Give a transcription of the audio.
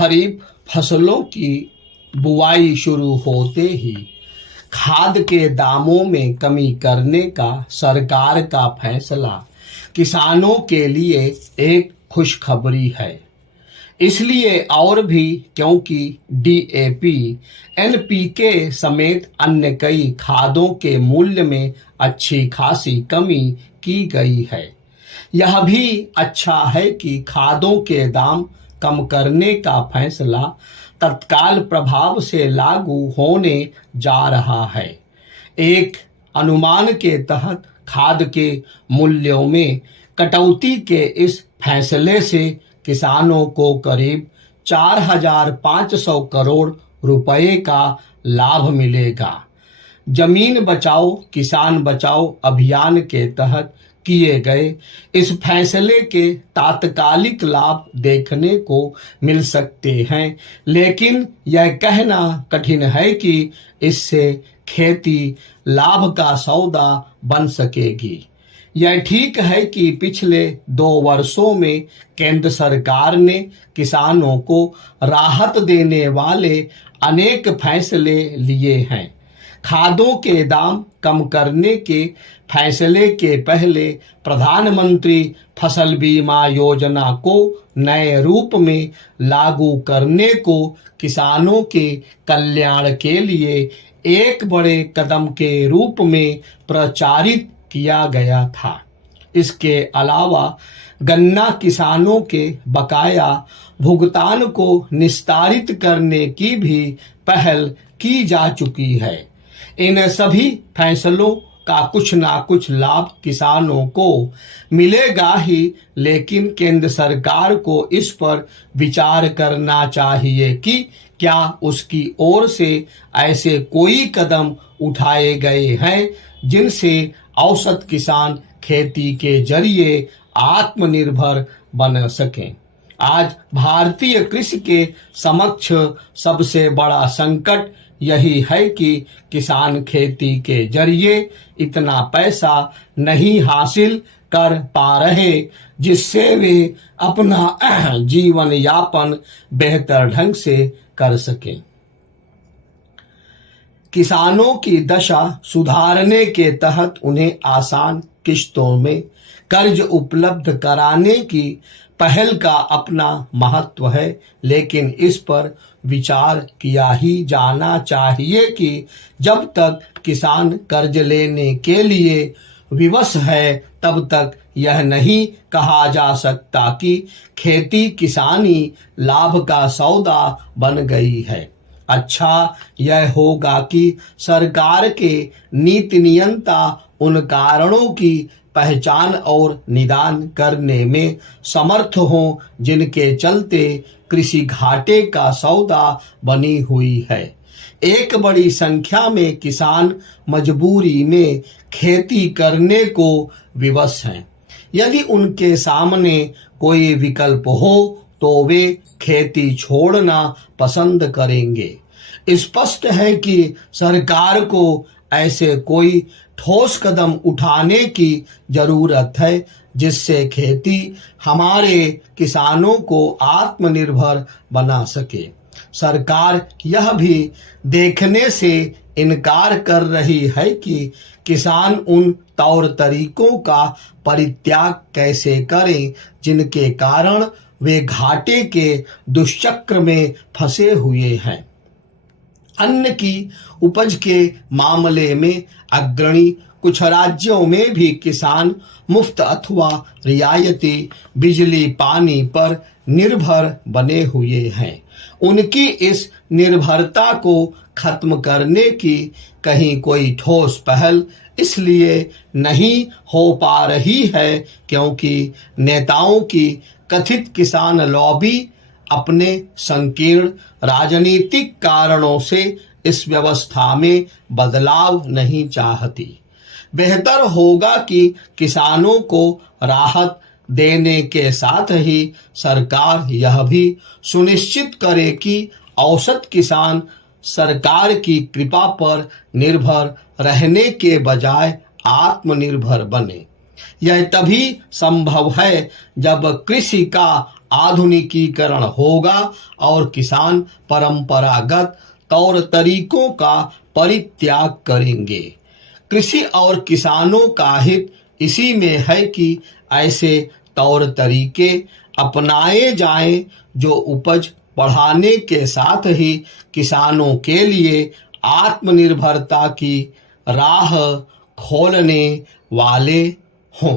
खरीफ फसलों की बुआई शुरू होते ही खाद के दामों में कमी करने का सरकार का फैसला किसानों के लिए एक खुशखबरी है। इसलिए और भी क्योंकि डीएपी, एनपीके समेत अन्य कई खादों के मूल्य में अच्छी खासी कमी की गई है। यह भी अच्छा है कि खादों के दाम कम करने का फैसला तत्काल प्रभाव से लागू होने जा रहा है। एक अनुमान के तहत खाद के मूल्यों में कटौती के इस फैसले से किसानों को करीब 4,500 करोड़ रुपए का लाभ मिलेगा। जमीन बचाओ किसान बचाओ अभियान के तहत किए गए इस फैसले के तात्कालिक लाभ देखने को मिल सकते हैं, लेकिन यह कहना कठिन है कि इससे खेती लाभ का सौदा बन सकेगी। यह ठीक है कि पिछले 2 वर्षों में केंद्र सरकार ने किसानों को राहत देने वाले अनेक फैसले लिए हैं। खादों के दाम कम करने के फैसले के पहले प्रधानमंत्री फसल बीमा योजना को नए रूप में लागू करने को किसानों के कल्याण के लिए एक बड़े कदम के रूप में प्रचारित किया गया था। इसके अलावा गन्ना किसानों के बकाया भुगतान को निस्तारित करने की भी पहल की जा चुकी है। इन सभी फैसलों का कुछ ना कुछ लाभ किसानों को मिलेगा ही, लेकिन केंद्र सरकार को इस पर विचार करना चाहिए कि क्या उसकी ओर से ऐसे कोई कदम उठाए गए हैं जिनसे औसत किसान खेती के जरिए आत्मनिर्भर बन सकें। आज भारतीय कृषि के समक्ष सबसे बड़ा संकट यही है कि किसान खेती के जरिए इतना पैसा नहीं हासिल कर पा रहे जिससे वे अपना जीवन यापन बेहतर ढंग से कर सकें। किसानों की दशा सुधारने के तहत उन्हें आसान किश्तों में कर्ज उपलब्ध कराने की पहल का अपना महत्व है, लेकिन इस पर विचार किया ही जाना चाहिए कि जब तक किसान कर्ज लेने के लिए विवश है तब तक यह नहीं कहा जा सकता कि खेती किसानी लाभ का सौदा बन गई है। अच्छा यह होगा कि सरकार के नीति नियंता उन कारणों की पहचान और निदान करने में समर्थ हों जिनके चलते कृषि घाटे का सौदा बनी हुई है। एक बड़ी संख्या में किसान मजबूरी में खेती करने को विवश हैं। यदि उनके सामने कोई विकल्प हो तो वे खेती छोड़ना पसंद करेंगे। स्पष्ट है कि सरकार को ऐसे कोई ठोस कदम उठाने की जरूरत है जिससे खेती हमारे किसानों को आत्मनिर्भर बना सके। सरकार यह भी देखने से इनकार कर रही है कि किसान उन तौर तरीकों का परित्याग कैसे करें जिनके कारण वे घाटे के दुष्चक्र में फंसे हुए हैं। अन्न की उपज के मामले में अग्रणी कुछ राज्यों में भी किसान मुफ्त अथवा रियायती बिजली पानी पर निर्भर बने हुए हैं। उनकी इस निर्भरता को खत्म करने की कहीं कोई ठोस पहल इसलिए नहीं हो पा रही है क्योंकि नेताओं की कथित किसान लॉबी अपने संकीर्ण राजनीतिक कारणों से इस व्यवस्था में बदलाव नहीं चाहती। बेहतर होगा कि किसानों को राहत देने के साथ ही सरकार यह भी सुनिश्चित करे कि औसत किसान सरकार की कृपा पर निर्भर रहने के बजाय आत्मनिर्भर बने। यह तभी संभव है जब कृषि का आधुनिकीकरण होगा और किसान परंपरागत तौर तरीकों का परित्याग करेंगे। कृषि और किसानों का हित इसी में है कि ऐसे तौर तरीके अपनाए जाएं जो उपज बढ़ाने के साथ ही किसानों के लिए आत्मनिर्भरता की राह खोलने वाले हों।